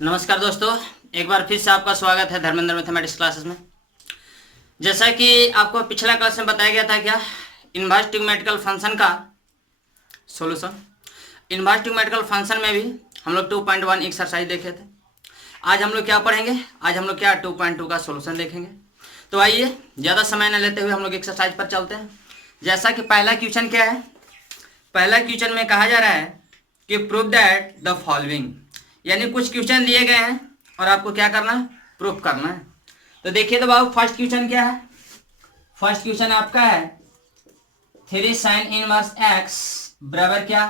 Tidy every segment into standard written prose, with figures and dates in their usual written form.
नमस्कार दोस्तों, एक बार फिर से आपका स्वागत है धर्मेंद्र मैथमेटिक्स क्लासेस में। जैसा कि आपको पिछला क्लास में बताया गया था क्या, इनवर्स ट्रिग्मेटिकल फंक्शन का सॉल्यूशन। इनवर्स ट्रिग्मेटिकल फंक्शन में भी हम लोग 2.1 एक्सरसाइज देखे थे। आज हम लोग क्या पढ़ेंगे, आज हम लोग क्या 2.2 का सॉल्यूशन देखेंगे। तो आइए ज़्यादा समय न लेते हुए हम लोग एक्सरसाइज पर चलते हैं। जैसा कि पहला क्वेश्चन क्या है, पहला क्वेश्चन में कहा जा रहा है कि प्रूव दैट द फॉलोइंग, यानी कुछ क्वेश्चन दिए गए हैं और आपको क्या करना है, प्रूफ करना है। तो देखिए तो बाबू फर्स्ट क्वेश्चन क्या है, फर्स्ट क्वेश्चन आपका है 3 साइन इनवर्स एक्स बराबर क्या,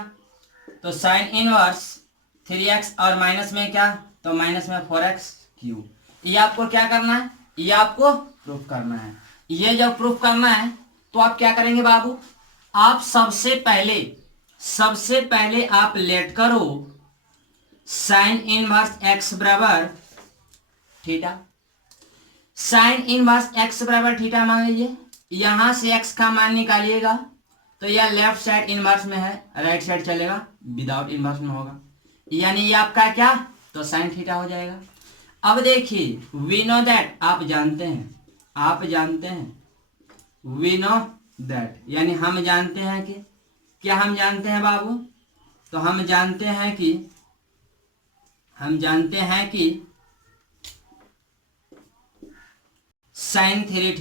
तो साइन इनवर्स 3x और माइनस में क्या, तो माइनस में 4x क्यूब। ये आपको क्या करना है, ये आपको प्रूफ करना है। ये जब प्रूफ करना है तो आप क्या करेंगे बाबू, आप सबसे पहले आप लेट करो साइन इनवर्स एक्स बराबर थीटा। साइन इनवर्स एक्स बराबर थीटा मान लीजिए, यहां से एक्स का मान निकालिएगा तो यह लेफ्ट साइड इनवर्स में है, राइट साइड चलेगा विदाउट इनवर्स में होगा, यानी ये आपका क्या, तो साइन थीटा हो जाएगा। अब देखिए वी नो दैट, आप जानते हैं वी नो दैट, यानी हम जानते हैं कि, क्या हम जानते हैं बाबू, तो हम जानते हैं कि साइन थ्री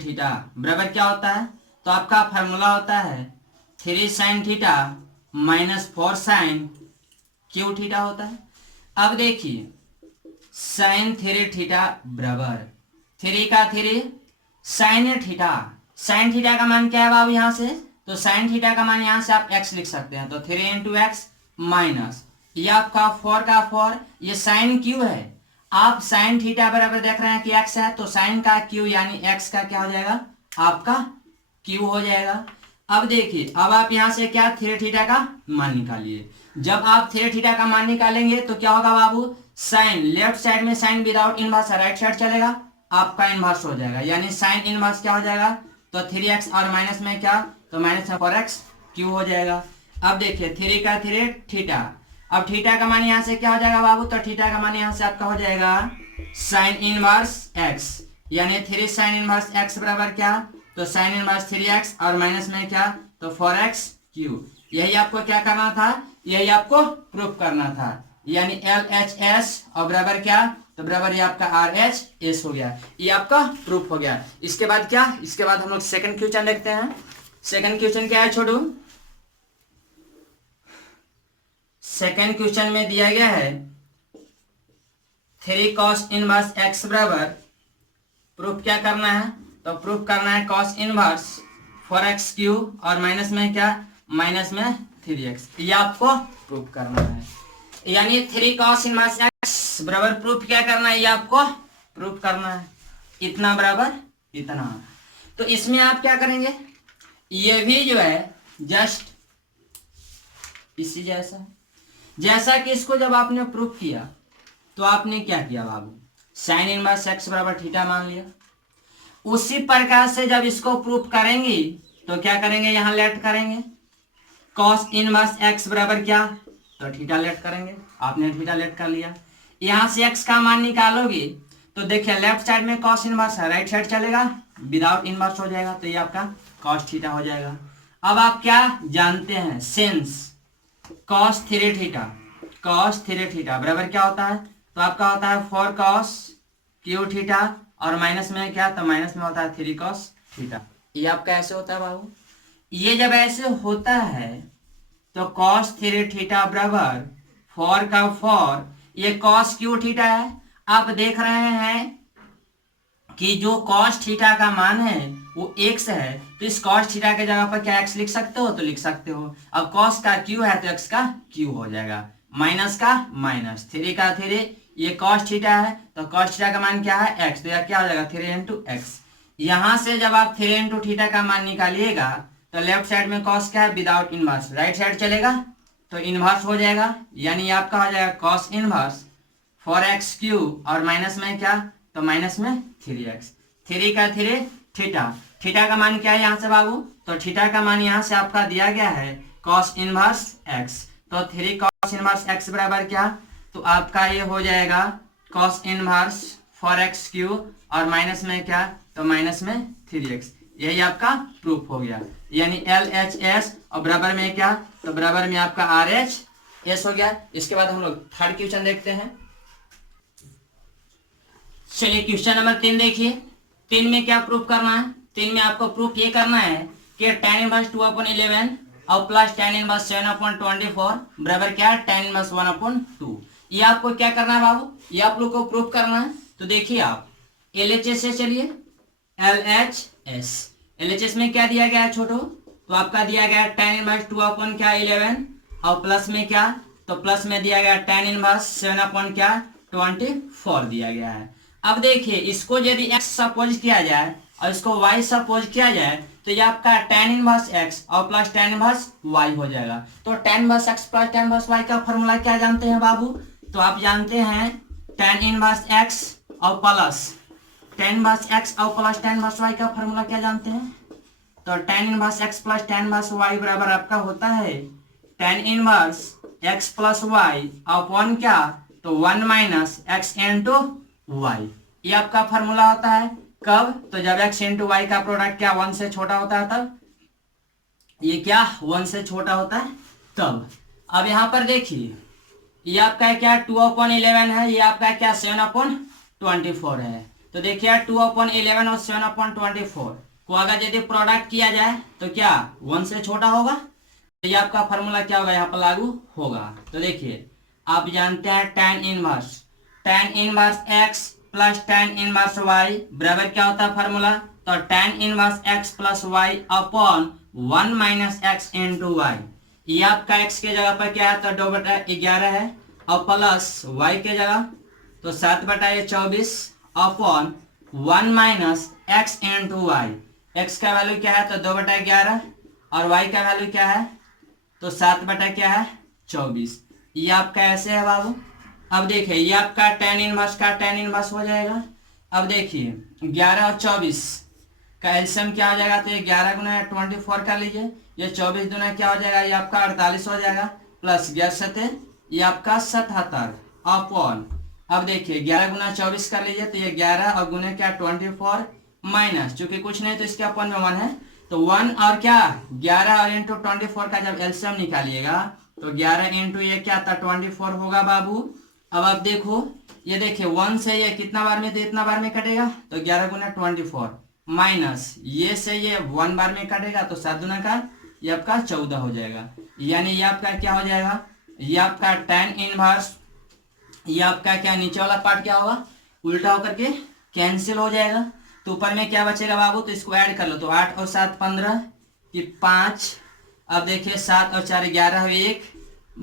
थीटा बराबर क्या होता है, तो आपका फार्मूला होता है 3 sine theta minus 4 sine cube theta होता है। अब देखिए साइन थ्री थीटा बराबर 3 का 3 साइन थीटा का मान क्या है बाबू, यहां से तो साइन थीटा का मान यहां से आप x लिख सकते हैं, तो 3 इंटू एक्स माइनस ये आपका 4 का 4, ये साइन क्यू है। आप साइन थीटा बराबर देख रहे हैं कि x है, तो साइन का क्यू यानी x का क्या हो जाएगा, आपका क्यू हो जाएगा। अब देखिए अब आप यहां से क्या थ्री थीटा का मान निकालिए। जब आप थ्री थीटा का मान निकालेंगे तो क्या होगा बाबू, साइन लेफ्ट साइड में sine without inverse right side चलेगा, आपका इनवर्स हो जाएगा, यानी साइन इनवर्स क्या हो जाएगा, तो 3x और माइनस में क्या, तो माइनस में 4x क्यू हो जाएगा। अब देखिए 3 का 3 थीटा, अब थीटा का मान यहाँ से क्या हो जाएगा बाबू, तो थीटा का मान यहाँ से आपका हो जाएगा साइन इनवर्स x, यानी 3 साइन इनवर्स x बराबर क्या, तो साइन इनवर्स 3x और माइनस में क्या, तो 4x क्यू। यही आपको क्या करना था, यही आपको प्रूफ करना था, यानी LHS और बराबर क्या, तो बराबर ये आपका RHS हो गया, ये आपका प्रूफ हो गया। इसके बाद क्या, इसके बाद हम लोग सेकंड क्वेश्चन देखते हैं। सेकंड क्वेश्चन क्या है छोटू, सेकंड क्वेश्चन में दिया गया है 3 cos इनवर्स x बराबर, प्रूफ क्या करना है, तो प्रूफ करना है cos इनवर्स 4x क्यू और माइनस में क्या, माइनस में 3x, ये आपको प्रूफ करना है। यानी 3 cos इनवर्स x बराबर प्रूफ क्या करना है, ये आपको प्रूफ करना है, इतना बराबर इतना। तो इसमें आप क्या करेंगे, ये भी जो है जस्ट इसी जैसा कि इसको जब आपने प्रूफ किया तो आपने क्या किया बाबू, साइन इनवर्स x बराबर थीटा मान लिया। उसी प्रकार से जब इसको प्रूफ करेंगे तो क्या करेंगे, यहां लेट करेंगे cos इनवर्स x बराबर क्या, तो थीटा लेट करेंगे, आपने थीटा लेट कर लिया। यहां से x का मान निकालोगे तो देखिए लेफ्ट साइड में cos इनवर्स है, राइट साइड चलेगा विदाउट इनवर्स हो जाएगा, तो ये आपका cos थीटा हो जाएगा। अब आप क्या जानते हैं, सिंस cos थ्री थीटा बराबर क्या होता है, तो आपका होता है 4 cos क्यू थीटा और माइनस में क्या, तो माइनस में होता है 3 cos थीटा। ये आपका ऐसे होता है बाबू। ये जब ऐसे होता है तो cos थ्री थीटा बराबर 4 का 4, ये cos क्यू थीटा है। आप देख रहे हैं कि जो cos थीटा का मान है वो x है, तो इस cos थीटा के जगह पर क्या x लिख सकते हो, तो लिख सकते हो। अब cos का q है तो x का q हो जाएगा, माइनस का माइनस 3 का 3, ये cos थीटा है तो cos थीटा का मान क्या है x, तो यह क्या हो जाएगा 3 इंटू एक्स। यहां से जब आप 3 इंटू थीटा का मान निकालिएगा तो लेफ्ट साइड में cos क्या है, विदाउट इनवर्स, राइट साइड चलेगा तो इनवर्स हो जाएगा, यानी आपका हो जाएगा cos इनवर्स 4x क्यू और माइनस में क्या, तो माइनस में 3x, 3 का 3 थीटा का मान क्या है यहाँ से बाबू, तो थीटा का मान यहाँ से आपका दिया गया है cos इनवर्स x, तो 3 cos इनवर्स x बराबर क्या, तो आपका ये हो जाएगा cos इनवर्स 4x³ और माइनस में क्या, तो माइनस में 3x। यही आपका प्रूफ हो गया, यानी LHS और बराबर में क्या, तो बराबर में आपका RHS हो गया। इसके बाद हम लोग थर्ड क्वेश्चन देखते हैं। चलिए क्वेश्चन नंबर 3 देखिए। 3 में क्या प्रूफ करना है, 3 में आपको प्रूफ ये करना है कि tan इनवर्स 2/11 और प्लस tan इनवर्स 7/24 बराबर क्या है tan इनवर्स 1/2। ये आपको क्या करना है बाबू, ये आप लोग को प्रूफ करना है। तो देखिए आप LHS से चलिए, LHS में क्या दिया गया है छोटो, तो आपका दिया गया है tan इनवर्स 2/11 और प्लस में क्या, तो प्लस में दिया गया tan इनवर्स 7/24 दिया गया है। अब देखिए इसको यदि x सपोज किया जाए और इसको y सपोज किया जाए तो ये आपका tan इनवर्स x और प्लस tan इनवर्स y हो जाएगा। तो tan inverse x plus tan inverse y का फॉर्मूला क्या जानते हैं बाबू, तो आप जानते हैं tan इनवर्स x और प्लस tan इनवर्स x और प्लस tan इनवर्स y का फॉर्मूला क्या जानते हैं, तो tan inverse x plus tan inverse y बराबर आपका होता है tan inverse x plus y upon क्या, तो 1 माइनस x इंटू y। ये आपका फॉर्मूला होता है कब, तो जब x इंटू वाई का प्रोडक्ट क्या 1 से छोटा होता है तब, ये क्या 1 से छोटा होता है तब। अब यहाँ पर देखिए ये आपका क्या 2/11 है, ये आपका क्या 7/24 है। तो देखिए 2/11 और 7/24 को अगर यदि प्रोडक्ट किया जाए तो क्या 1 से छोटा होगा, तो ये आपका फॉर्मूला क्या होगा यहाँ पर लागू होगा। तो देखिए आप जानते हैं tan inverse x plus tan inverse y बराबर क्या होता है फॉर्मूला, तो tan inverse x plus y upon 1 minus x into y. ये आपका x के जगह पर क्या है, तो 2/11 है और प्लस y के जगह तो 7/24 upon 1 minus x into y. x का वैल्यू क्या है, तो 2/11 और y का वैल्यू क्या है, तो 7/24। ये आपका ऐसे है बाबू। अब देखिए ये आपका tan इनवर्स का tan इनवर्स हो जाएगा। अब देखिए 11 और 24 का एलसीएम क्या हो जाएगा, तो ये 11 गुना 24 कर लीजिए, ये 24 गुना क्या हो जाएगा, ये आपका 48 हो जाएगा, प्लस 11 ये आपका 77 अपॉन, अब देखिए 11 गुना 24 कर लीजिए, तो ये 11 और गुना क्या 24 माइनस, चूंकि कुछ नहीं तो इसके अपन में 1 है, तो 1 और क्या 11 और इंटू 24 का जब एलसीएम निकालिएगा तो 11 इंटू ये क्या था 24 होगा बाबू। अब आप देखो ये देखिए 1 से ये कितना बार में, तो इतना बार में कटेगा, तो 11 गुना 24 माइनस ये से ये 1 बार में कटेगा, तो 7 गुना का ये आपका 14 हो जाएगा। यानी ये आपका क्या हो जाएगा, ये आपका tan इनवर्स, ये आपका क्या नीचे वाला पार्ट क्या होगा उल्टा होकर के कैंसिल हो जाएगा, तो ऊपर में क्या बचेगा बाबू, तो इसको ऐड कर लो, तो 8 और 7 15 कि 5। अब देखिए 7 और 4 11 1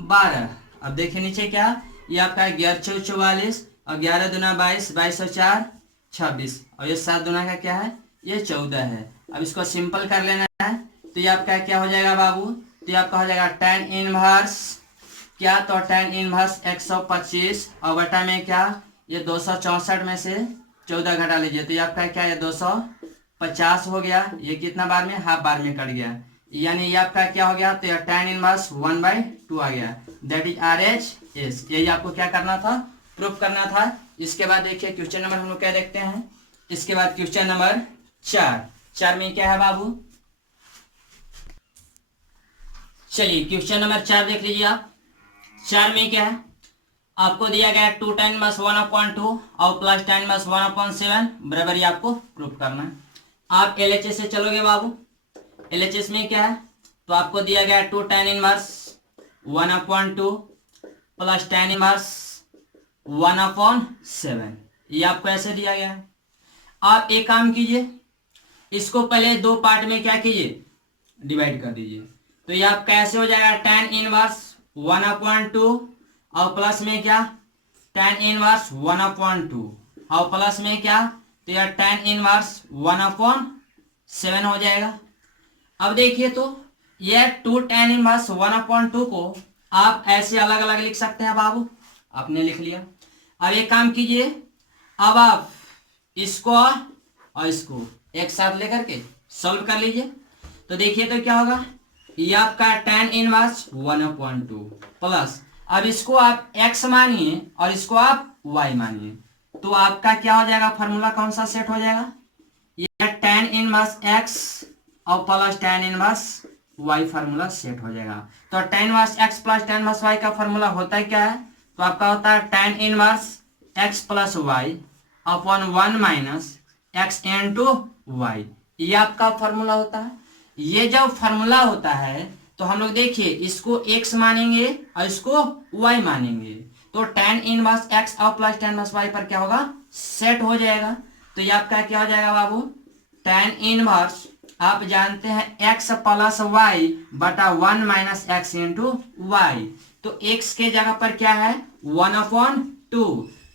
12। अब देखिए नीचे क्या, ये आपका 11 44 और 11 दूना 22, 22 और 4 26 और ये 7 दूना का क्या है, ये 14 है। अब इसको सिंपल कर लेना है, तो ये आपका क्या हो जाएगा बाबू, तो ये आपका हो जाएगा tan इनवर्स क्या, तो tan इनवर्स 125 और बटा में क्या, ये 264 में से 14 घटा लीजिए, तो ये आपका क्या है 250 हो गया। ये कितना बार में, हाफ बार में कट गया, यानी ये आपका क्या हो गया, तो ये tan इनवर्स 1/2 आ गया, दैट इज RHS। यही आपको क्या करना था, प्रूफ करना था। इसके बाद देखिए क्वेश्चन नंबर हम लोग क्या देखते हैं। इसके बाद क्वेश्चन नंबर 4 में क्या है बाबू, चलिए क्वेश्चन नंबर 4 देख लीजिए आप। 4 में क्या है, आपको दिया गया 2 tan इनवर्स 1/2 और प्लस tan इनवर्स 1/7 बराबर ये आपको प्रूफ करना है। आप LHS से चलोगे बाबू। LHS में क्या है, तो आपको दिया गया 2 tan inverse 1/2 plus tan inverse 1/7, ये आपको ऐसे दिया गया है। आप एक काम कीजिए, इसको पहले 2 पार्ट में क्या कीजिए डिवाइड कर दीजिए, तो ये आपका ऐसे हो जाएगा tan इनवर्स 1/2 और प्लस में क्या tan इनवर्स 1/2 और प्लस में क्या, तो यह tan इनवर्स 1/7 हो जाएगा। अब देखिए तो यह 2 tan इनवर्स 1/2 को आप ऐसे अलग अलग लिख सकते हैं बाबू, आपने लिख लिया। अब एक काम कीजिए, अब आप इसको और इसको एक साथ लेकर के सॉल्व कर लीजिए, तो देखिए तो क्या होगा, ये आपका tan इनवर्स 1/2 प्लस, अब इसको आप x मानिए और इसको आप y मानिए, तो आपका क्या हो जाएगा, फॉर्मूला कौन सा सेट हो जाएगा, ये tan इनवर्स x और plus tan inverse y formula set हो जाएगा। तो tan inverse x plus tan inverse y का फार्मूला होता है क्या है, तो आपका होता है tan inverse x plus y upon 1 minus x into y, ये आपका फार्मूला होता है। ये जब फार्मूला होता है तो हम लोग देखिए इसको x मानेंगे और इसको y मानेंगे, तो tan इनवर्स x और प्लस tan इनवर्स y पर क्या होगा, सेट हो जाएगा। तो ये आपका क्या हो जाएगा बाबू, tan इनवर्स आप जानते हैं x प्लस y बटा 1 माइनस एक्स इंटू वाई, तो x के जगह पर क्या है 1/2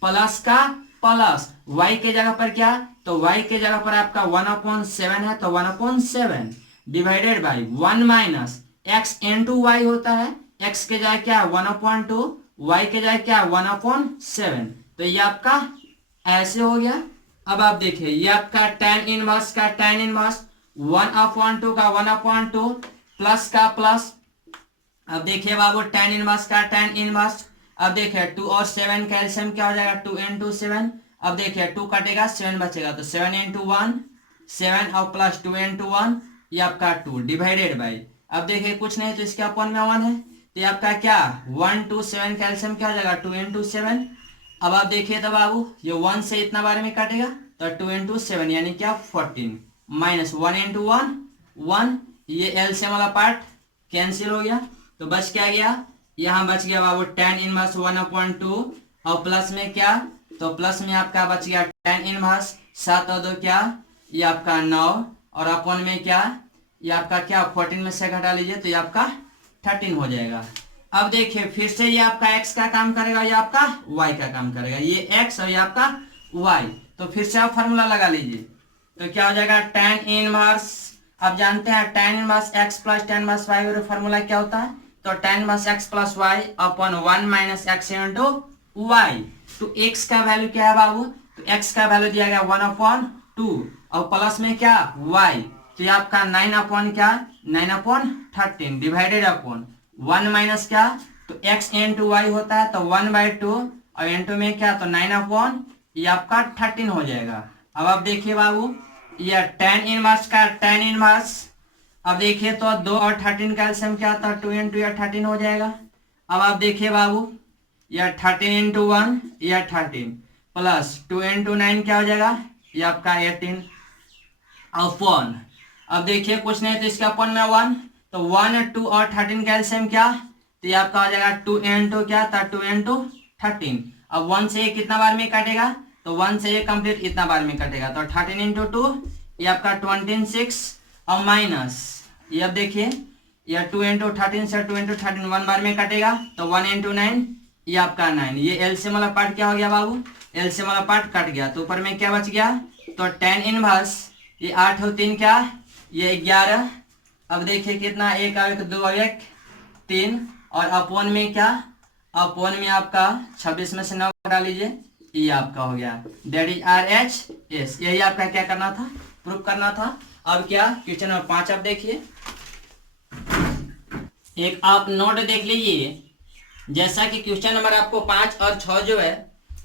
प्लस का प्लस, y के जगह पर क्या, तो y के जगह पर आपका 1/7 है, तो 1/7 divided by 1 minus x into y होता है, x के जगह क्या 1/2, y के जगह क्या 1/7, तो ये आपका ऐसे हो गया। अब आप देखिए ये आपका tan इनवर्स का tan इनवर्स 1/2 का 1/2 प्लस का प्लस, अब देखिए बाबू tan इनवर्स का tan इनवर्स, अब देखिए 2 और 7 का एलसीएम क्या हो जाएगा 2 इंटू 7, अब देखिए 2 कटेगा 7 बचेगा, तो 7 इंटू 1 7 और प्लस 2 इंटू 1 ये आपका 2 डिवाइडेड बाई, अब देखिए कुछ नहीं तो इसके अपन में 1 है, तो ये आपका क्या 1 2 7 का एलसीएम क्या हो जाएगा 2 इंटू 7, अब आप देखिए तो बाबू ये 1 से इतना बार में काटेगा, तो 2 इंटू 7 यानी क्या 14 माइनस 1 इंटू 1 1, ये एलसीएम वाला पार्ट कैंसिल हो गया, तो बच क्या गया, यहाँ बच गया बाबू tan इनवर्स 1/2 और प्लस में क्या, तो प्लस में आपका बच गया tan इनवर्स 7 और 2 क्या, ये आपका 9 और अपन में क्या, ये आपका क्या 14 में से घटा लीजिए तो ये आपका 13 हो जाएगा। अब देखिए फिर से ये आपका x का काम करेगा, ये आपका y का काम करेगा, ये x और ये आपका y, तो फिर से आप फार्मूला लगा लीजिए, तो क्या हो जाएगा tan इनवर्स, आप जानते हैं tan inverse x plus tan inverse y और फार्मूला क्या होता है, तो tan inverse x plus y upon 1 minus x into y, तो x का वैल्यू क्या है बाबू, तो x का वैल्यू दिया गया 1/2 और प्लस में क्या y, तो ये आपका 9 अपॉन क्या 9/13 डिवाइडेड अपॉन 1 माइनस क्या, तो x इंटू वाई होता है, तो 1/2 और इंटू में क्या, तो 9 अपॉन ये आपका 13 हो जाएगा। अब आप देखिए बाबू ये tan इनवर्स का tan इनवर्स, अब देखिए तो 2 और 13 का एलसीएम क्या होता है 2 इंटू या 13 हो जाएगा। अब आप देखिए बाबू या 13 इंटू 1 या 13 प्लस 2 इंटू 9 क्या हो जाएगा, ये आपका 18 अपॉन, अब देखिए कुछ नहीं तो इसका अपन में 1, तो 1 2 और 13 का एलसीएम क्या, तो ये आपका हो जाएगा 2 इंटू क्या था 2 इंटू 13, अब 1 से ये कितना बार में काटेगा, तो 1 से ये कंप्लीट इतना बार में कटेगा, तो 13 इंटू 2 ये आपका 26 और माइनस, ये अब देखिए ये 2 इंटू 13 से 2 इंटू 13 1 बार में कटेगा, तो 1 इंटू 9 ये आपका 9, ये एलसीएम वाला पार्ट क्या हो गया बाबू, एलसीएम वाला पार्ट कट गया, तो ऊपर में क्या बच गया, तो tan इनवर्स ये 8 और 3 क्या, ये 11, अब देखिए कितना 1 और 1 2 और 1 3 और अपॉन में क्या, अपॉन में आपका 26 में से 9 हटा लीजिए, ये आपका हो गया दैट इज RHS, यही आपका क्या करना था प्रूफ करना था। अब क्या क्वेश्चन नंबर 5 आप देखिए, एक आप नोट देख लीजिए, जैसा कि क्वेश्चन नंबर आपको 5 और 6 जो है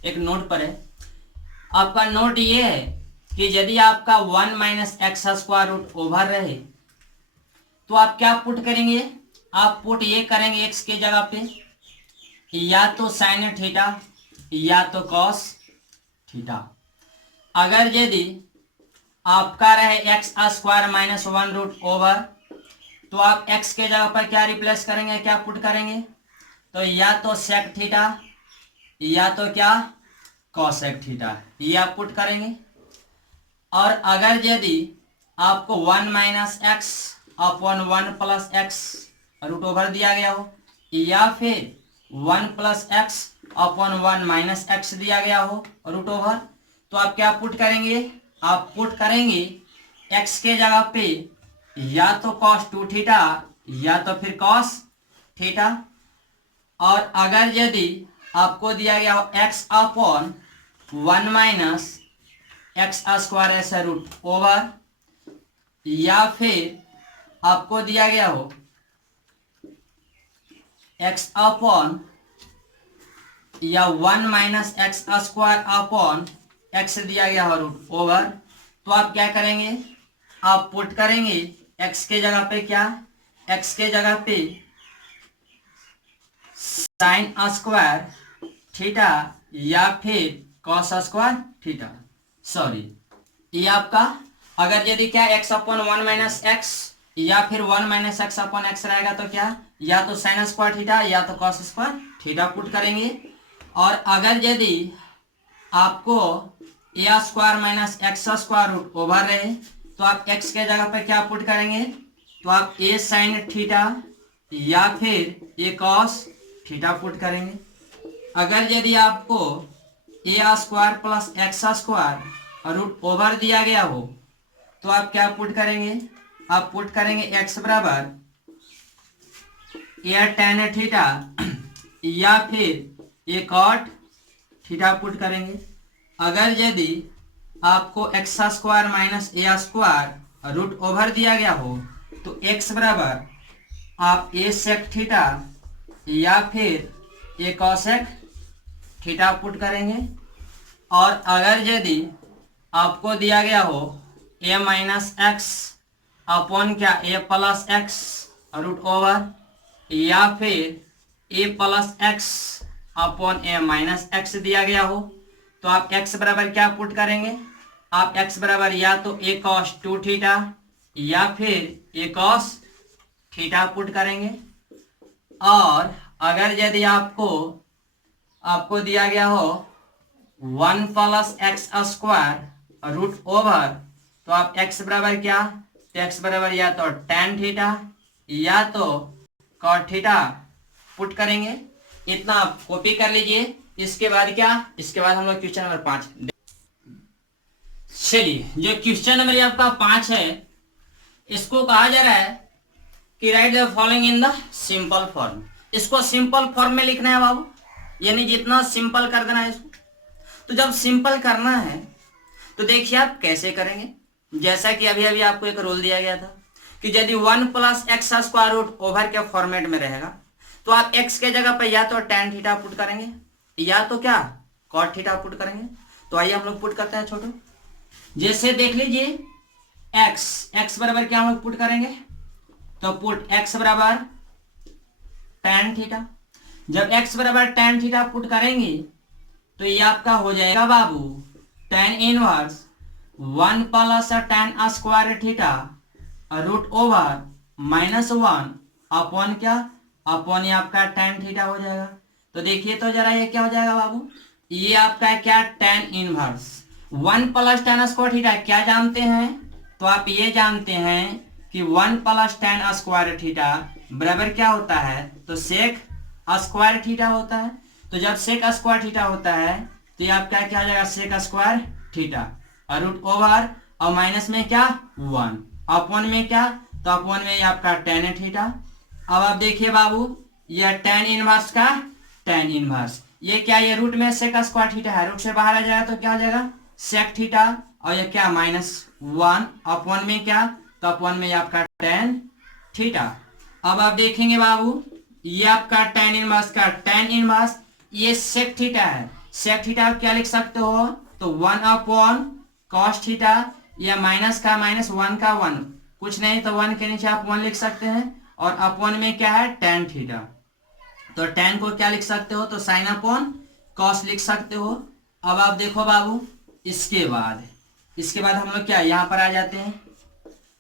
एक नोट पर है, आपका नोट ये है कि यदि आपका 1 minus x square root over रहे तो आप क्या पुट करेंगे, आप पुट ये करेंगे x के जगह पे या तो साइन थीटा या तो कॉस थीटा, अगर यदि आपका रहे x square minus 1 root over, तो आप x के जगह पर क्या रिप्लेस करेंगे, क्या पुट करेंगे, तो या तो सेक थीटा या तो क्या कॉसेक थीटा, ये आप पुट करेंगे। और अगर यदि आपको 1 minus x upon 1 plus x root over दिया गया हो, या फिर 1 plus x upon 1 minus x दिया गया हो रूट ओवर, तो आप क्या पुट करेंगे, आप पुट करेंगे x के जगह पे या तो cos 2 थीटा या तो फिर cos थीटा, और अगर यदि आपको दिया गया हो x upon 1 minus x square ऐसा रूट ओवर, या फिर आपको दिया गया हो एक्स अपॉन या 1 minus x square upon x दिया गया हो रूट ओवर, तो आप क्या करेंगे, आप पुट करेंगे एक्स के जगह पे क्या, एक्स के जगह पे साइन स्क्वायर थीटा या फिर कॉस स्क्वायर थीटा, सॉरी ये आपका अगर यदि क्या एक्स अपॉन 1 माइनस एक्स या फिर 1 माइनस एक्स अपॉन एक्स रहेगा तो क्या, या तो साइन स्क्वायर थीटा या तो कॉस स्क्वायर थीटा पुट करेंगे। और अगर यदि आपको a square minus x square root over रहे तो आप एक्स के जगह पर क्या पुट करेंगे, तो आप ए साइन थीटा या फिर ए कॉस थीटा पुट करेंगे। अगर यदि आपको a square plus x square root over दिया गया हो तो आप क्या पुट करेंगे, आप पुट करेंगे एक्स बराबर ए टेन थीटा या फिर ए कॉट थीटा पुट करेंगे। अगर यदि आपको एक्स स्क्वायर माइनस ए स्क्वायर रूट ओवर दिया गया हो तो एक्स बराबर आप ए सेक थीटा या फिर ए कॉसेक थीटा पुट करेंगे। और अगर यदि आपको दिया गया हो ए माइनस एक्स अपॉन क्या ए प्लस एक्स रूट ओवर या फिर ए प्लस एक्स अपॉन ए माइनस एक्स दिया गया हो तो आप एक्स बराबर क्या पुट करेंगे, आप एक्स बराबर या तो ए कॉस 2 थीटा या फिर ए कॉस थीटा पुट करेंगे। और अगर यदि आपको दिया गया हो 1 plus x square root over तो आप एक्स बराबर क्या, तो एक्स बराबर या तो टेन थीटा या तो कॉट थीटा पुट करेंगे। इतना आप कॉपी कर लीजिए। इसके बाद क्या, इसके बाद हम लोग क्वेश्चन नंबर 5, चलिए जो क्वेश्चन नंबर आपका 5 है इसको कहा जा रहा है कि right the following in the simple form. इसको सिंपल फॉर्म में लिखना है बाबू, यानी जितना सिंपल कर देना है इसको। तो जब सिंपल करना है तो देखिए आप कैसे करेंगे, जैसा कि अभी अभी आपको एक रूल दिया गया था कि यदि 1 plus x square root over के फॉर्मेट में रहेगा तो आप एक्स के जगह पर या तो टेन थीटा पुट करेंगे या तो क्या कॉट थीटा पुट करेंगे। तो आइए हम लोग पुट करते हैं छोटू। जैसे देख लीजिए एक्स बराबर क्या हम लोग पुट करेंगे, तो पुट एक्स बराबर टेन थीटा। जब एक्स बराबर टेन थीटा पुट करेंगे तो ये आपका हो जाएगा बाबू tan inverse 1 plus tan square theta root over -1 upon क्या, अपॉन ये आपका टेन थीटा हो जाएगा। तो देखिए तो जरा ये क्या हो जाएगा बाबू, ये आपका क्या ten inverse 1 plus tan square theta क्या जानते हैं, तो आप ये जानते हैं कि 1 प्लस टेन स्क्वायर थीटा बराबर क्या होता है, तो सेक स्क्वायर थीटा होता है। तो जब सेक स्क्वायर थीटा होता है तो ये आपका क्या हो जाएगा सेक स्क्वायर थीटा और रूट ओवर और माइनस में क्या 1 अपॉन में क्या, तो अपॉन में ये आपका टेन थीटा। अब आप देखिए बाबू ये टेन इनवर्स का टेन इनवर्स ये क्या, ये रूट में सेक स्क्वायर थीटा है, रूट से बाहर आ जाएगा तो क्या हो जाएगा सेक थीटा और ये क्या -1 अपॉन में क्या, तो अपॉन में आपका टेन थीटा। अब आप देखेंगे बाबू ये आपका टेन इनवर्स का टेन इनवर्स ये सेक थीटा है, सेक थीटा आप क्या लिख सकते हो, तो 1 अपॉन कॉस थीटा या माइनस का -1 का 1 कुछ नहीं तो 1 के नीचे आप 1 लिख सकते हैं और अपॉन में क्या है टेन थीटा। तो टेन को क्या लिख सकते हो, तो साइन अपॉन कॉस लिख सकते हो। अब आप देखो बाबू इसके बाद हम लोग क्या यहाँ पर आ जाते हैं।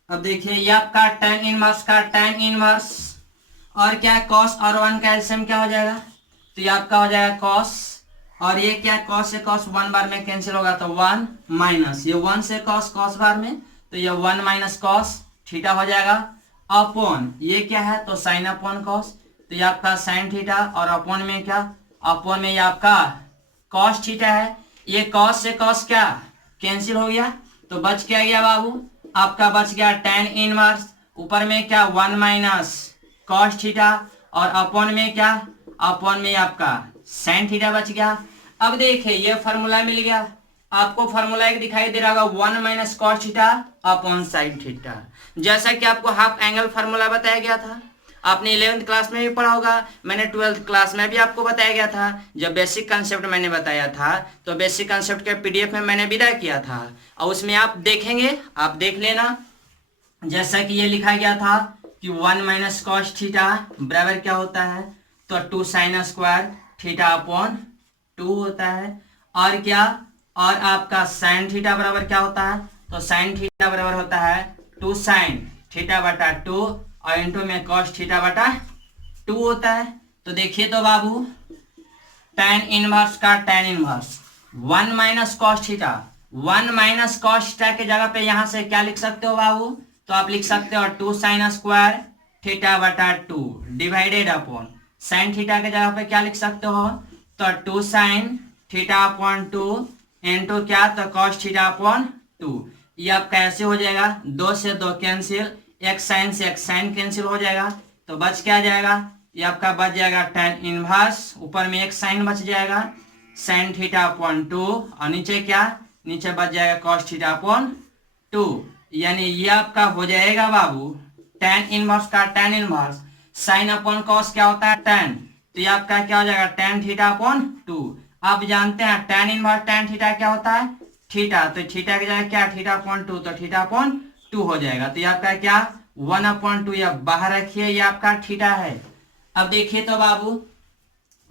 अब देखिए ये आपका टेन इनवर्स का टेन इनवर्स और क्या कॉस और 1 का एलसीएम क्या हो जाएगा, तो ये आपका हो जाएगा कॉस और ये क्या कॉस से कॉस 1 बार में कैंसिल होगा तो 1 माइनस ये 1 से कॉस बार में तो ये 1 माइनस कॉस थीटा हो जाएगा अपॉन ये क्या है तो साइन अपॉन कॉस, तो ये आपका साइन थीटा और अपॉन में क्या, अपॉन में ये आपका कॉस थीटा है। ये कॉस से कॉस क्या कैंसिल हो गया तो बच क्या गया बाबू, आपका बच गया टेन इनवर्स ऊपर में क्या 1 माइनस कॉस थीटा और अपॉन में क्या, अपॉन में आपका साइन थीटा बच गया। अब देखिए ये फार्मूला मिल गया आपको, फार्मूला एक दिखाई दे रहा होगा 1 minus cos theta upon sine theta, जैसा कि आपको हाफ एंगल फार्मूला बताया गया था। आपने 11th क्लास में भी पढ़ा होगा, मैंने 12th क्लास में भी आपको बताया गया था। जब बेसिक कंसेप्ट मैंने बताया था तो बेसिक कंसेप्ट के पीडीएफ में मैंने विदा किया था, और उसमें आप देखेंगे, आप देख लेना। जैसा कि ये लिखा गया था कि 1 माइनस कॉस थीटा बराबर क्या होता है, तो 2 साइन स्क्वायर थीटा अपॉन 2 होता है। और क्या, और आपका साइन थीटा बराबर क्या होता है, तो साइन थीटा बराबर होता है 2 साइन थीटा बटा 2 और इंटू में कॉस थीटा बटा 2 होता है। तो देखिए तो बाबू, tan इनवर्स का tan inverse 1 minus cos theta, 1 minus cos theta के जगह पे यहां से क्या लिख सकते हो बाबू, तो आप लिख सकते हो 2 साइन स्क्वायर थीटा बटा 2 डिवाइडेड अपॉन साइन थीटा के जगह पे क्या लिख सकते हो, तो 2 साइन थीटा अपॉन 2 इंटू क्या, तो कॉस थीटा अपॉन 2। ये आपका ऐसे हो जाएगा, 2 से 2 कैंसिल, एक साइन से एक साइन कैंसिल हो जाएगा, तो बच क्या जाएगा, ये आपका बच जाएगा tan इनवर्स, ऊपर में एक साइन बच जाएगा साइन थीटा अपॉन 2, और नीचे क्या, नीचे बच जाएगा कॉस थीटा अपॉन 2। यानी ये आपका हो जाएगा बाबू tan इनवर्स का tan inverse, sine upon cos क्या होता है tan, तो ये आपका क्या हो जाएगा tan थीटा अपॉन 2। आप जानते हैं tan इनवर्स tan थीटा क्या होता है, थीटा, तो थीटा की जगह क्या, थीटा अपॉन 2, तो थीटा अपॉन 2 हो जाएगा। तो ये आपका क्या 1 अपॉन 2, या बाहर रखिए, ये आपका थीटा है। अब देखिए तो बाबू,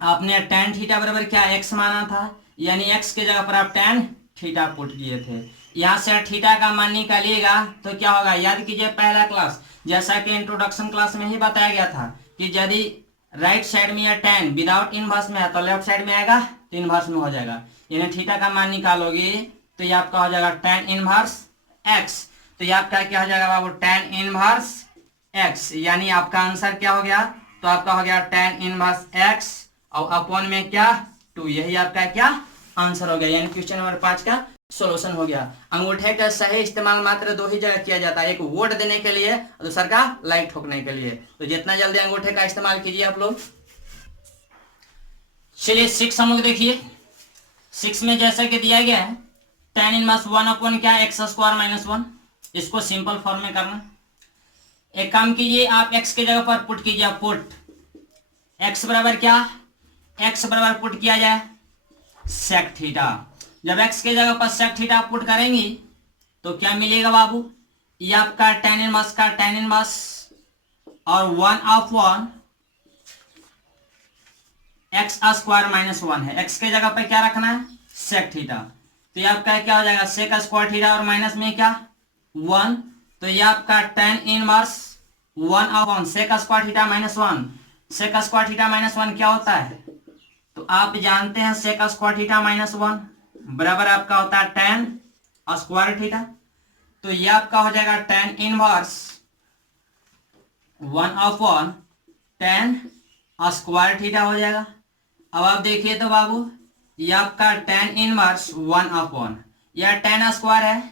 आपने tan थीटा बराबर क्या x माना था, यानी x के जगह पर आप tan थीटा पुट किए थे। यहाँ से थीटा का मान निकालिएगा तो क्या होगा, याद कीजिए पहला क्लास, जैसा कि इंट्रोडक्शन क्लास में ही बताया गया था कि यदि राइट साइड में या tan विदाउट इनवर्स में है तो लेफ्ट साइड में आएगा तो इनवर्स में हो जाएगा। यानी थीटा का मान निकालोगे तो ये आपका हो जाएगा tan इनवर्स x, तो ये आपका क्या हो जाएगा बाबू tan इनवर्स x, यानी आपका आंसर क्या हो गया, तो आपका हो गया tan इनवर्स x और अपॉन में क्या 2, यही आपका क्या आंसर हो गया। यानी क्वेश्चन नंबर 5 का सॉल्यूशन हो गया। अंगूठे का सही इस्तेमाल मात्र 2 ही जगह किया जाता है, एक वोट देने के लिए और दूसरा का लाइट ठोकने के लिए। तो जितना जल्दी अंगूठे का इस्तेमाल कीजिए आप लोग। चलिए 6 हम लोग देखिए, 6 में जैसा कि दिया गया है tan इनवर्स 1 अपॉन क्या x स्क्वायर माइनस 1, इसको सिंपल फॉर्म में करना। एक काम कीजिए, आप x के जगह पर पुट कीजिए, पुट x बराबर क्या, x बराबर पुट किया जाए sec थीटा। जब x के जगह पर sec थीटा पुट करेंगी तो क्या मिलेगा बाबू, ये आपका tan इनवर्स का tan इनवर्स और 1 अपॉन x स्क्वायर माइनस 1 है, x के जगह पर क्या रखना है sec थीटा, तो ये आपका क्या हो जाएगा sec स्क्वायर थीटा और माइनस में क्या 1, तो ये आपका tan inverse 1 upon sec square theta minus 1। sec square theta minus 1 क्या होता है, तो आप जानते हैं sec स्क्वायर थीटा माइनस 1 बराबर आपका होता है tan स्क्वायर थीटा, तो ये आपका हो जाएगा tan inverse 1 upon tan square theta हो जाएगा। अब आप देखिए तो बाबू, ये आपका tan इनवर्स 1 अपॉन, यह tan स्क्वायर है,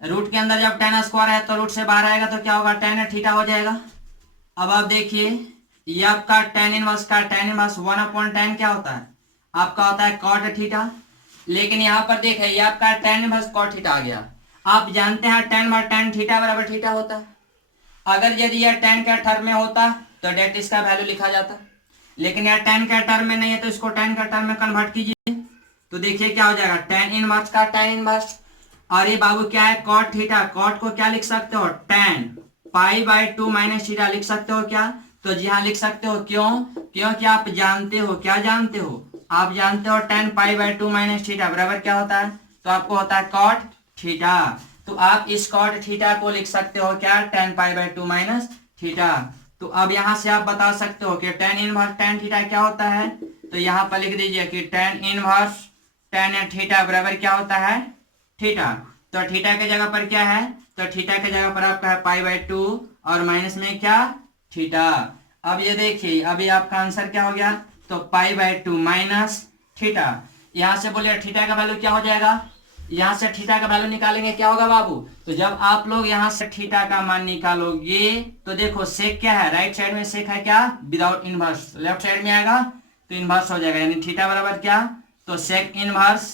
रूट के अंदर जब tan स्क्वायर है तो रूट से बाहर आएगा तो क्या होगा tan थीटा हो जाएगा। अब आप देखिए, ये आपका tan इनवर्स का tan इनवर्स 1 अपॉन tan क्या होता है, आपका होता है cot थीटा, लेकिन यहाँ पर देखिए ये आपका tan इनवर्स cot थीटा आ गया। आप जानते हैं tan बार tan थीटा बराबर थीटा होता है। अगर यदि यह tan के टर्म में होता तो डेट इसका वैल्यू लिखा जाता, लेकिन यह tan के टर्म में नहीं है तो इसको tan के टर्म में कन्वर्ट कीजिए, तो देखिए क्या हो जाएगा tan इनवर्स का tan इनवर्स, और ये बाबू क्या है cot थीटा, cot को क्या लिख सकते हो tan pi by 2 minus theta लिख सकते हो क्या, तो जी हाँ लिख सकते हो। क्यों, क्योंकि आप जानते हो, क्या जानते हो, आप जानते हो tan pi by 2 minus theta बराबर क्या होता है, तो आपको होता है cot थीटा, तो आप इस cot थीटा को लिख सकते हो क्या tan pi by 2 minus theta. तो अब यहाँ से आप बता सकते हो कि tan इनवर्स tan थीटा क्या होता है, तो यहाँ पर लिख दीजिए कि tan इनवर्स tan थीटा बराबर क्या होता है थीटा, तो थीटा के जगह पर क्या है, तो थीटा के जगह पर आपका है पाई बाई 2 और माइनस में क्या थीटा। अब ये देखिए अभी आपका आंसर क्या हो गया, तो पाई बाई 2 माइनस थीटा। यहाँ से बोलिए थीटा का वैल्यू क्या हो जाएगा, यहाँ से थीटा का वैल्यू निकालेंगे क्या होगा बाबू, तो जब आप लोग यहाँ से थीटा का मान निकालोगे तो देखो सेक क्या है, राइट साइड में सेक है क्या विदाउट इनवर्स, लेफ्ट साइड में आएगा तो इनवर्स हो जाएगा, यानी थीटा बराबर क्या, तो सेक इनवर्स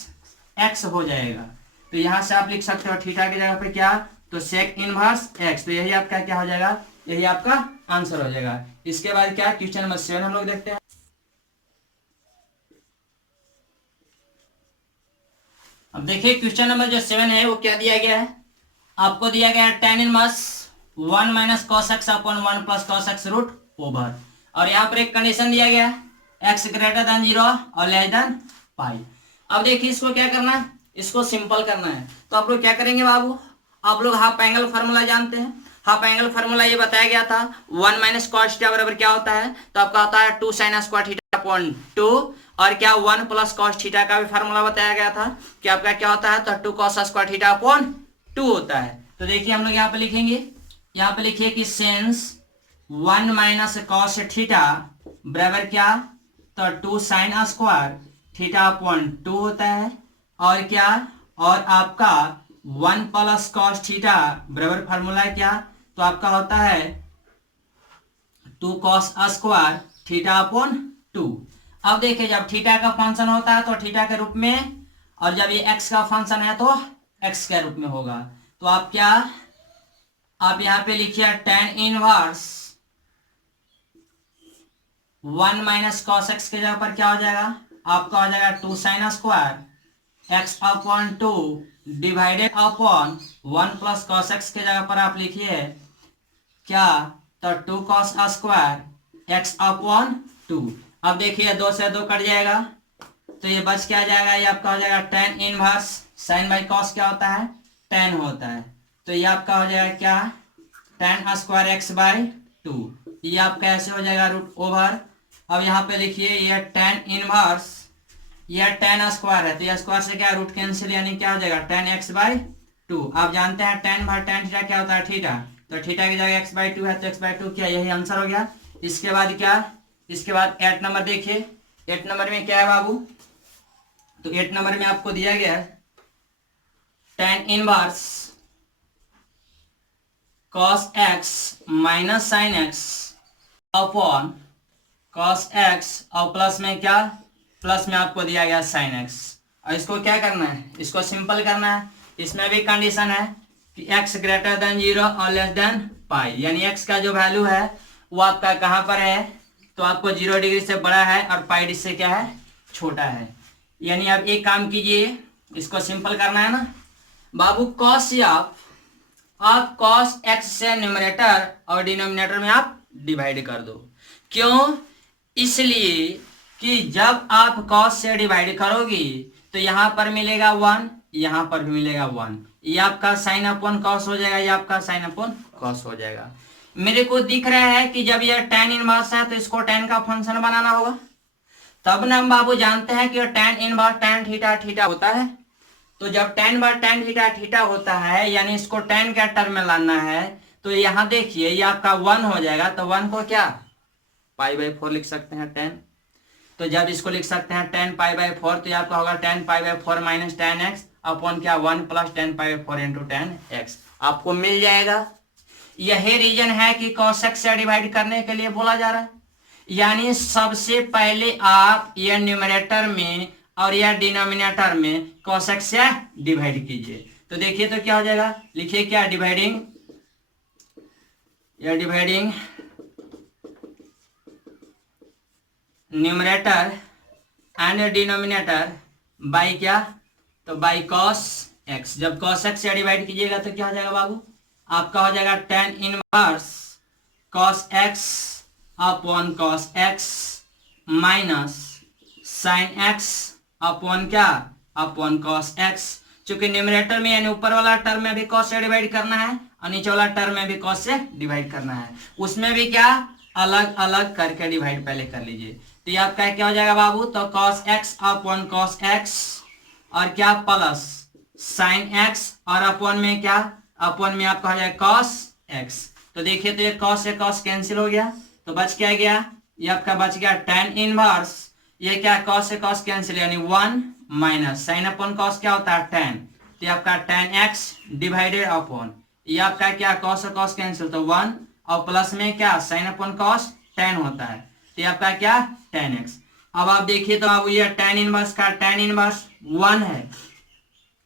एक्स हो जाएगा। तो यहाँ से आप लिख सकते हो थीटा की जगह पे क्या तो सेक इनवर्स एक्स, तो यही आपका क्या हो जाएगा, यही आपका आंसर हो जाएगा। इसके बाद क्या क्वेश्चन नंबर 7 हम लोग देखते हैं। अब देखिए क्वेश्चन नंबर जो 7 है वो क्या दिया गया है, आपको दिया गया है tan inverse 1 minus cos x upon 1 plus cos x root over, और यहाँ पर एक कंडीशन दिया गया है एक्स ग्रेटर देन 0 और लेस देन पाई। अब देखिए इसको क्या करना है, इसको सिंपल करना है। तो आप लोग क्या करेंगे बाबू, आप लोग हाफ एंगल फार्मूला जानते हैं। हाफ एंगल फार्मूला ये बताया गया था 1 माइनस कॉस थीटा बराबर क्या होता है, तो आपका होता है 2 साइन स्क्वायर थीटा अपॉन 2, और क्या 1 प्लस कॉस थीटा का भी फार्मूला बताया गया था कि आपका क्या होता है, तो 2 कॉस स्क्वायर थीटा अपॉन 2 होता है। तो देखिए हम लोग यहाँ पे लिखेंगे, यहाँ पे लिखिए कि सिंस 1 माइनस कॉस थीटा बराबर क्या, तो 2 साइन स्क्वायर थीटा अपॉन 2 होता है, और क्या, और आपका 1 प्लस कॉस थीटा बराबर फार्मूला क्या, तो आपका होता है 2 कॉस स्क्वायर थीटा अपॉन 2। अब देखिए जब थीटा का फंक्शन होता है तो थीटा के रूप में, और जब ये एक्स का फंक्शन है तो एक्स के रूप में होगा। तो आप क्या, आप यहां पे लिखिए tan inverse 1 minus cos x के जगह पर क्या हो जाएगा, आपका हो जाएगा 2 sine square x upon 2 divided upon 1 plus cos x के जगह पर आप लिखिए क्या, तो 2 कॉस स्क्वायर एक्स अपॉन 2। अब देखिए 2 से 2 कट जाएगा, तो ये बच क्या जाएगा, ये आपका हो जाएगा tan inverse sine by cos क्या होता है, tan होता है, तो ये आपका हो जाएगा क्या, tan स्क्वायर एक्स बाई 2, ये आपका ऐसे हो जाएगा रूट ओवर। अब यहाँ पे लिखिए ये tan इनवर्स, ये tan स्क्वायर है तो ये स्क्वायर से क्या रूट कैंसिल, यानी क्या हो जाएगा tan एक्स बाई 2। आप जानते हैं tan भाग tan थीटा क्या होता है थीटा, तो थीटा की जगह x बाई 2 है तो x बाई 2 क्या, यही आंसर हो गया। इसके बाद क्या, इसके बाद 8 नंबर देखिए, 8 नंबर में क्या है बाबू, तो 8 नंबर में आपको दिया गया है tan inverse cos x minus sine x upon cos x, और प्लस में क्या, प्लस में आपको दिया गया साइन x, और इसको क्या करना है, इसको सिंपल करना है। इसमें भी कंडीशन है कि x ग्रेटर देन 0 और लेस देन पाई, यानी x का जो वैल्यू है वो आपका कहाँ पर है, तो आपको 0 डिग्री से बड़ा है और पाई से क्या है, छोटा है। यानी आप एक काम कीजिए, इसको सिंपल करना है ना बाबू, कॉस आप कॉस एक्स से न्यूमरेटर और डिनोमिनेटर में आप डिवाइड कर दो। क्यों, इसलिए कि जब आप कॉस से डिवाइड करोगी तो यहाँ पर मिलेगा 1, यहाँ पर भी मिलेगा 1, ये आपका साइन अपॉन कॉस हो जाएगा, ये आपका साइन अपॉन कॉस हो जाएगा। मेरे को दिख रहा है कि जब यह tan इनवर्स है तो इसको tan का फंक्शन बनाना होगा, तब ना हम बाबू जानते हैं कि tan inverse tan theta theta होता है। तो जब tan बार tan थीटा थीटा होता है, यानी इसको tan के टर्म में लाना है, तो यहाँ देखिए ये आपका 1 हो जाएगा, तो 1 को क्या पाई बाई 4 लिख सकते हैं tan। तो जब इसको लिख सकते हैं tan पाई बाई 4, तो ये आपका होगा tan pi by 4 minus tan x upon क्या 1 plus tan pi by 4 into tan x, आपको मिल जाएगा। यही रीजन है कि cos x से डिवाइड करने के लिए बोला जा रहा है, यानी सबसे पहले आप यह न्यूमरेटर में और यह डिनोमिनेटर में cos x से डिवाइड कीजिए। तो देखिए तो क्या हो जाएगा, लिखिए क्या, डिवाइडिंग, यह dividing numerator and denominator by क्या, तो बाई cos x। जब cos x से डिवाइड कीजिएगा तो क्या हो जाएगा बाबू, आपका हो जाएगा tan inverse cos x upon cos x minus sine x upon क्या, अपॉन cos x। चूंकि न्यूमरेटर में यानी ऊपर वाला टर्म में भी cos से डिवाइड करना है और नीचे वाला टर्म में भी cos से डिवाइड करना है, उसमें भी क्या अलग अलग करके डिवाइड पहले कर लीजिए। तो ये आपका क्या हो जाएगा बाबू, तो cos x upon cos x और क्या प्लस साइन x, और अपॉन में क्या, अपॉन में आपका हो जाएगा cos x। तो देखिए तो ये cos से cos कैंसिल हो गया, तो बच क्या गया, ये आपका बच गया tan इनवर्स, ये क्या cos से cos कैंसिल यानी 1 माइनस साइन अपॉन cos क्या होता है tan, तो ये आपका tan x डिवाइडेड अपॉन, ये आपका क्या cos से cos कैंसिल तो 1, और प्लस में क्या साइन अपॉन cos tan होता है, तो ये आपका क्या tan x। अब आप देखिए तो अब ये tan इनवर्स का tan इनवर्स 1 है,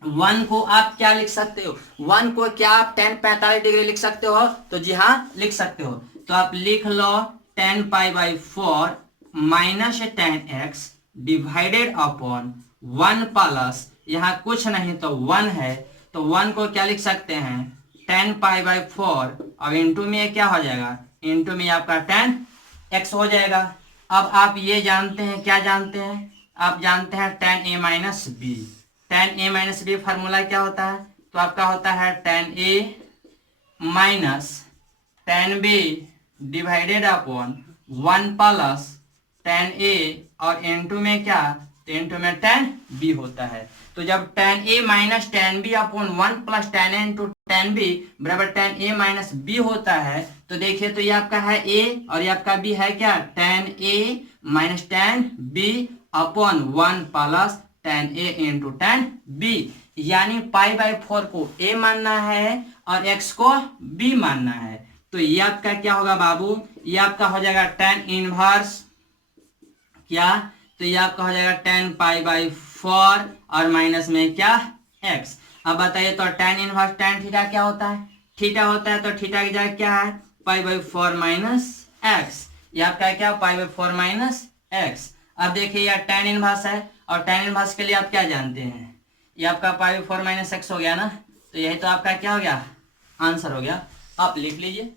1 को आप क्या लिख सकते हो, 1 को क्या आप tan 45 डिग्री लिख सकते हो, तो जी हाँ लिख सकते हो। तो आप लिख लो tan π/4 minus tan x divided upon 1 plus, यहाँ कुछ नहीं तो 1 है, तो 1 को क्या लिख सकते हैं tan π/4, अब इंटू में क्या हो जाएगा, इंटू में आपका tan x हो जाएगा। अब आप ये जानते हैं, क्या जानते हैं, आप जानते हैं tan a minus b. tan a minus b formula क्या होता है, तो आपका होता है tan a minus tan b divided upon 1 plus tan a, और इंटू में क्या, तो इंटू में tan b होता है। तो जब tan a minus tan b upon 1 plus tan a into tan b बराबर tan a माइनस b होता है, तो देखिए तो ये आपका है a और ये आपका b है क्या, tan a minus tan b upon 1 plus tan a into tan b, यानी π/4 को a मानना है और x को b मानना है। तो ये आपका क्या होगा बाबू, ये आपका हो जाएगा tan इनवर्स क्या, तो ये आपका हो जाएगा tan π/4 और माइनस में क्या x। अब बताइए तो tan इनवर्स tan थीटा क्या होता है, थीटा होता है, तो थीटा की जगह क्या है π/4 माइनस x, ये आपका क्या π/4 माइनस x। अब देखिए यार tan इनवर्स है और tan इनवर्स के लिए आप क्या जानते हैं, ये आपका π/4 माइनस x हो गया ना, तो यही तो आपका क्या हो गया आंसर हो गया, आप लिख लीजिए।